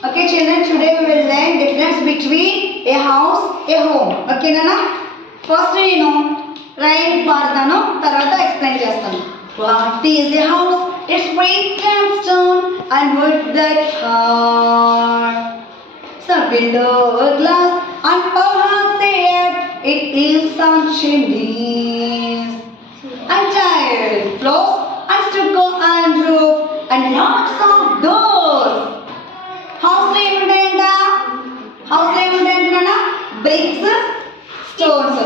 Okay, children, today we will learn difference between a house, a home. Okay, Nana? First, rhyme పాడతాను తర్వాత explain చేస్తాను. What is a house? It's brick and stone and wood that hard. Some window glass and all has air. It lives on chimneys and tiled floors and stucco and roof and lots of doors. House లో ఏముంటాయంట? House లో ఏముంటాయంటున్నా? Bricks, stones,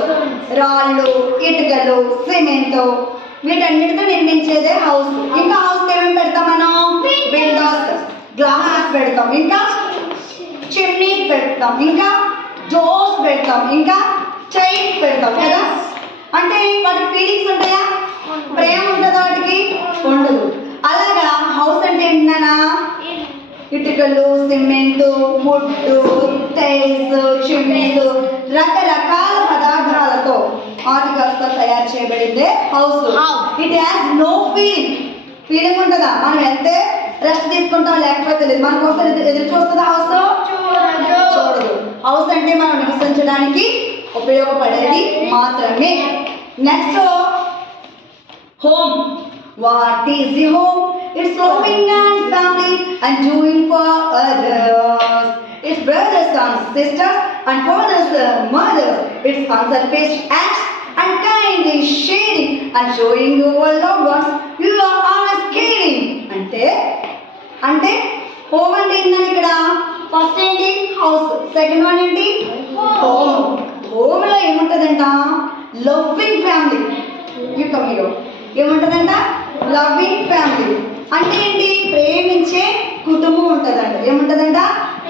రాళ్ళు, ఇటుకలు, cement వీటన్నిటితో నిర్మించేదే house. ఇంకా house ఏమేమి పెడతాం మనం? Windows, glass పెడతాం, ఇంకా చిమ్నీ పెడతాం, ఇంకా డోర్స్ పెడతాం, ఇంకా చైన్స్ పెడతాం కదా. అంటే వాటికి ఫీలింగ్స్ ఉంటాయా? ప్రేమ ఉంటుందా వాటికి? ఉండదు. అలాగా హౌస్ అంటే ఏంటన్నా? ఇటుకలు, సిమెంట్, వుడ్, టైల్స్, చిమ్నీలు, రకరకాల పదార్థాలతో ఆర్టికల్స్ తో తయారు చేయబడిందే house. It has no feeling ఉంటుందా? మనం వెళ్తే రెస్ట్ తీసుకుంటాం లేకపోతే లేదు. మన కోసం ఎదురు చూస్తుందా హౌస్? చూడదు. హౌస్ అంటే మనం నివసించడానికి ఉపయోగపడేది మాత్రమే. Next home. What is the home? It's loving and family and doing for others. It's brothers and sisters and fathers and mothers. It's unselfish acts and kindly sharing and showing your loved ones you are always caring. అంటే home అంటే ఏంటంటే ఇక్కడ first ఏంటి? House. Second one ఏంటి? Home. Home లో ఏముంటుందంట? Loving family. ఏముంటుందంట? Loving family అంటే ఏంటి? ప్రేమించే కుటుంబం ఉంటుందంట. ఏముంటుందంట?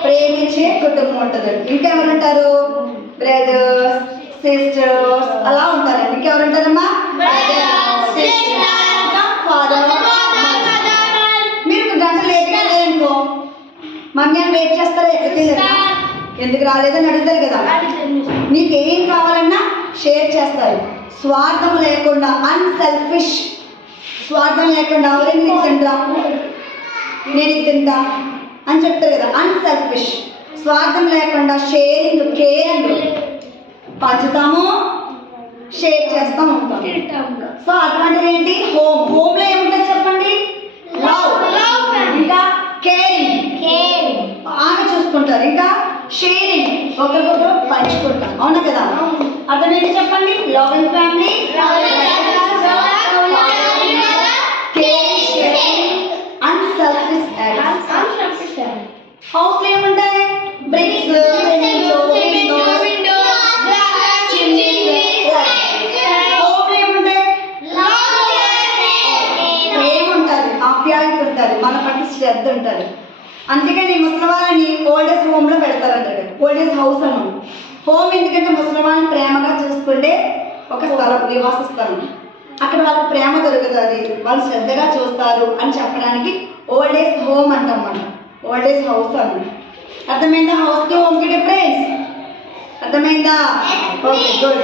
ప్రేమించే కుటుంబం ఉంటుందండి. ఇంకెవరు ఉంటారు? బ్రదర్స్, సిస్టర్స్ అలా ఉంటారండి. ఇంకెవరు ఉంటారమ్మా? ఫాదర్. మీరు ఒక గంట లేట్గా లేదనుకో మమ్మీ అని వెయిట్ చేస్తారా? ఎక్కడికి లేదా? ఎందుకు రాలేదని అడుగుతారు కదా. నీకు ఏం కావాలన్నా షేర్ చేస్తారు. స్వార్థం లేకుండా, అన్సెల్ఫిష్. స్వార్థం లేకుండా ఎవరైనా నీకు తింటా, నేను ఇది తింటా అని చెప్తారు కదా. అన్సెల్ఫిష్, స్వార్థం లేకుండా షేరింగ్, కేరింగ్. పంచుతాము, షేర్ చేస్తూ ఉంటాం. సో అటువంటిది ఏంటి? హోమ్. హోమ్ లో ఏముంటుంది చెప్పండి? లవ్, ఇంకా కేరింగ్, ఆమె చూసుకుంటారు, ఇంకా షేరింగ్, ఒకరికొకరు పంచుకుంటారు. అవునా కదా? అర్థమేంటి చెప్పండి? Loving family, unselfish acts. House లో ఏముంటాయి? బ్రిక్స్, ఆప్యాయత ఉంటుంది, మన పట్ల శ్రద్ధ ఉంటుంది. అందుకని ముసలి వాళ్ళని ఓల్డేజ్ హోమ్ లో పెడతారంటారు. ఓల్డేజ్ హౌస్ అన్నాం. హోమ్ ఎందుకంటే ముసలి వాళ్ళని ప్రేమగా చూసుకుంటే ఒక స్థలం, నివాస స్థలం. అక్కడ వాళ్ళకి ప్రేమ దొరుకుతుంది, వాళ్ళు శ్రద్ధగా చూస్తారు అని చెప్పడానికి ఓల్డేజ్ హోమ్ అంటాం మనం. ఓల్డేజ్ హౌస్ అన్నాం. అర్థమైందా? హౌస్ కి హోమ్ కి డిఫరెన్స్ అర్థమైందా? Okay, good.